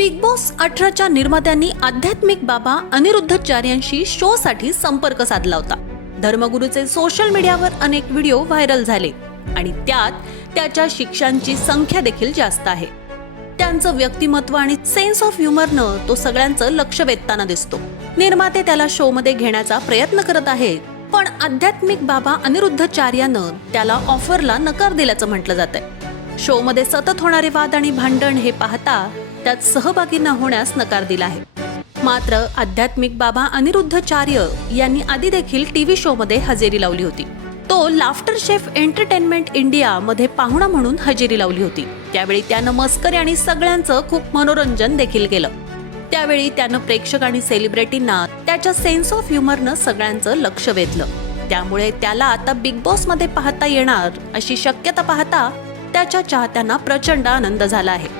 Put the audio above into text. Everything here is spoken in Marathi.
बिग बॉस 18च्या निर्मात्यांनी आध्यात्मिक बाबा अनिरुद्धचार्यांशी शो साठी संपर्क साधला होता। धर्मगुरूचे सोशल मीडियावर अनेक व्हिडिओ व्हायरल झाले आणि त्यात त्याच्या शिष्यांची संख्या देखील जास्त आहे। त्यांचं व्यक्तिमत्व आणि सेन्स ऑफ ह्युमरनं तो सगळ्यांचं लक्ष वेधताना दिसतो। निर्माते त्याला शो मध्ये घेण्याचा प्रयत्न करत आहेत, पण आध्यात्मिक बाबा अनिरुद्धचार्यानं त्याला ऑफरला नकार दिल्याचं म्हटलं जातंय। शो मध्ये सतत होणारे वाद आणि भांडण हे पाहता त्यात सहभागी न होण्यास नकार दिला आहे। मात्र आध्यात्मिक बाबा अनिरुद्धचार्य यांनी आधी देखील टीव्ही शो मध्ये हजेरी लावली होती। तो लाफ्टर शेफ एंटरटेनमेंट इंडिया मध्ये पाहुणा म्हणून हजेरी लावली होती। त्यावेळी त्यानं मस्करी आणि सगळ्यांचं खूप मनोरंजन देखील केलं। त्यावेळी त्यानं प्रेक्षक आणि सेलिब्रिटींना त्याच्या सेन्स ऑफ ह्युमरनं सगळ्यांचं लक्ष वेधलं। त्यामुळे त्याला आता बिग बॉस मध्ये पाहता येणार अशी शक्यता पाहता त्याच्या चाहत्यांना प्रचंड आनंद झाला आहे।